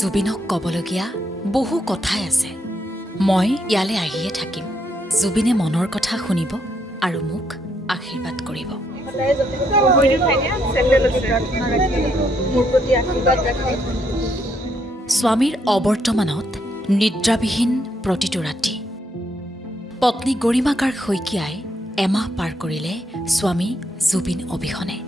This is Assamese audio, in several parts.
জুবিনক ক'বলগীয়া বহু কথাই আছে। মই ইয়ালৈ আহিয়ে থাকিম। জুবিনে মনৰ কথা শুনিব আৰু মোক আশীৰ্বাদ কৰিব। স্বামীৰ অবৰ্তমানত নিদ্ৰাবিহীন প্ৰতিটো ৰাতি। পত্নী গৰিমাকাৰ শইকীয়াই এমাহ পাৰ কৰিলে স্বামী জুবিন অবিহনে।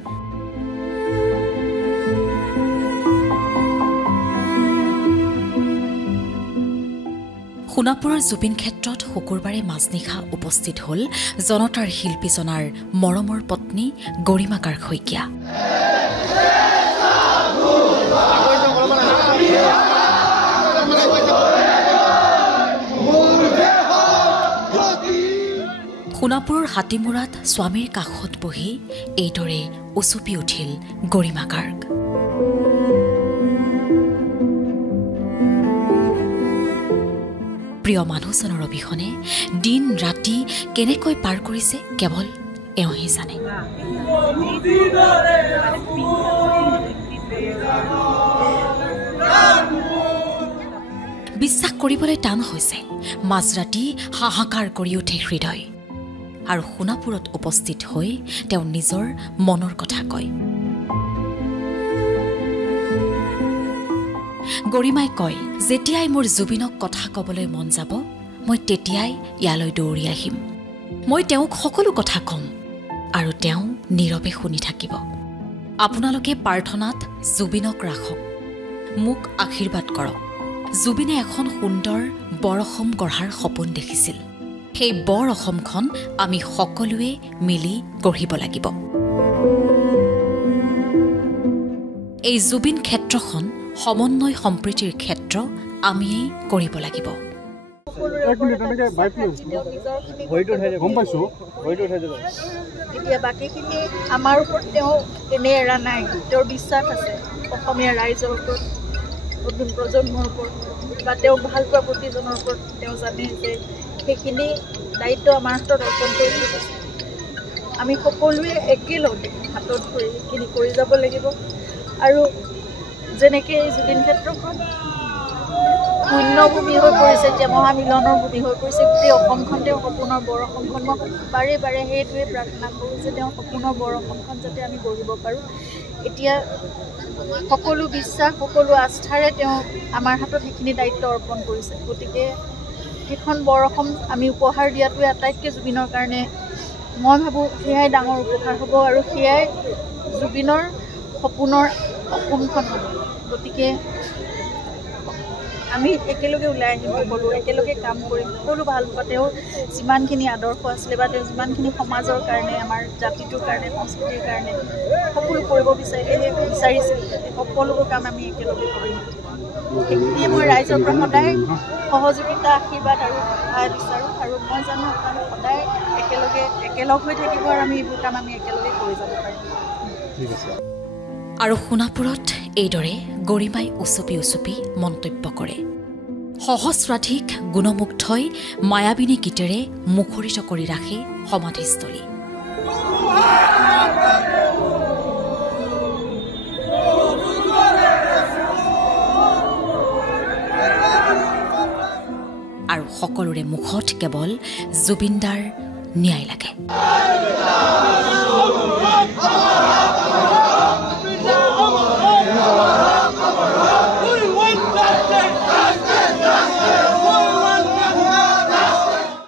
সোণাপুৰৰ জুবিন ক্ষেত্ৰত শুকুৰবাৰে মাজনিশা উপস্থিত হ'ল জনতাৰ শিল্পীজনাৰ মৰমৰ পত্নী গৰিমাকাৰ শইকীয়া। সোণাপুৰৰ হাতীমূৰাত স্বামীৰ কাষত বহি এইদৰে উচুপি উঠিল গৰিমাকাৰ্ক। প্ৰিয় মানুহজনৰ অবিহনে দিন ৰাতি কেনেকৈ পাৰ কৰিছে কেৱল এওঁহে জানে। বিশ্বাস কৰিবলৈ টান হৈছে। মাজৰাতি হাহাকাৰ কৰি উঠে হৃদয় আৰু সোণাপুৰত উপস্থিত হৈ তেওঁ নিজৰ মনৰ কথা কয়। গৰিমাই কয়, যেতিয়াই মোৰ জুবিনক কথা ক'বলৈ মন যাব মই তেতিয়াই ইয়ালৈ দৌৰি আহিম। মই তেওঁক সকলো কথা ক'ম আৰু তেওঁ নীৰৱে শুনি থাকিব। আপোনালোকে প্ৰাৰ্থনাত জুবিনক ৰাখক, মোক আশীৰ্বাদ কৰক। জুবিনে এখন সুন্দৰ বৰ অসম গঢ়াৰ সপোন দেখিছিল। সেই বৰ অসমখন আমি সকলোৱে মিলি গঢ়িব লাগিব। এই জুবিন ক্ষেত্ৰখন সমন্বয় সম্প্ৰীতিৰ ক্ষেত্ৰ আমিয়েই কৰিব লাগিব। এতিয়া বাকীখিনি আমাৰ ওপৰত তেওঁ এনে এৰা নাই। তেওঁৰ বিশ্বাস আছে অসমীয়া ৰাইজৰ ওপৰত, নতুন প্ৰজন্মৰ ওপৰত বা তেওঁক ভাল পোৱা প্ৰতিজনৰ ওপৰত। তেওঁ জানে যে সেইখিনি দায়িত্ব আমাৰ হাতত অৰ্পণ কৰি দিছে। আমি সকলোৱে একেলগে হাতত ধৰি সেইখিনি কৰি যাব লাগিব। আৰু যেনেকৈ এই জুবিন ক্ষেত্ৰখন শূন্যভূমি হৈ পৰিছে, এতিয়া মহামিলনৰ ভূমি হৈ পৰিছে, গোটেই অসমখন তেওঁ সপোনৰ বৰ অসমখন। মই বাৰে বাৰে সেইটোৱে প্ৰাৰ্থনা কৰোঁ যে তেওঁ সপোনৰ বৰ অসমখন যাতে আমি গঢ়িব পাৰোঁ। এতিয়া সকলো বিশ্বাস, সকলো আস্থাৰে তেওঁ আমাৰ হাতত সেইখিনি দায়িত্ব অৰ্পণ কৰিছে। গতিকে সেইখন বৰ অসম আমি উপহাৰ দিয়াটোৱে আটাইতকৈ জুবিনৰ কাৰণে মই ভাবোঁ সেয়াই ডাঙৰ উপহাৰ হ'ব আৰু সেয়াই জুবিনৰ সপোনৰ অসমখন হ'ব। গতিকে আমি একেলগে ওলাই আহিম, সকলো একেলগে কাম কৰিম, সকলো ভাল হ'ব। তেওঁৰ যিমানখিনি আদৰ্শ আছিলে বা তেওঁ যিমানখিনি সমাজৰ কাৰণে, আমাৰ জাতিটোৰ কাৰণে, সংস্কৃতিৰ কাৰণে সকলো কৰিব বিচাৰিছিল, সকলোবোৰ কাম আমি একেলগে কৰিম। সেইখিনিয়ে মই ৰাইজৰ পৰা সদায় সহযোগিতা, আশীৰ্বাদ আৰু সহায় বিচাৰোঁ। আৰু মই জানো আপোনালোক সদায় একেলগ হৈ থাকিব আৰু আমি এইবোৰ কাম আমি একেলগে কৰি যাব পাৰিম। আৰু সোণাপুৰত এইদৰে গৰিমাই উচুপি উচুপি মন্তব্য কৰে। সহস্ৰাধিক গুণমুগ্ধই মায়াবিনী গীতেৰে মুখৰিত কৰি ৰাখে সমাধিস্থলী। আৰু সকলোৰে মুখত কেৱল জুবিনদাৰ ন্যায় লাগে।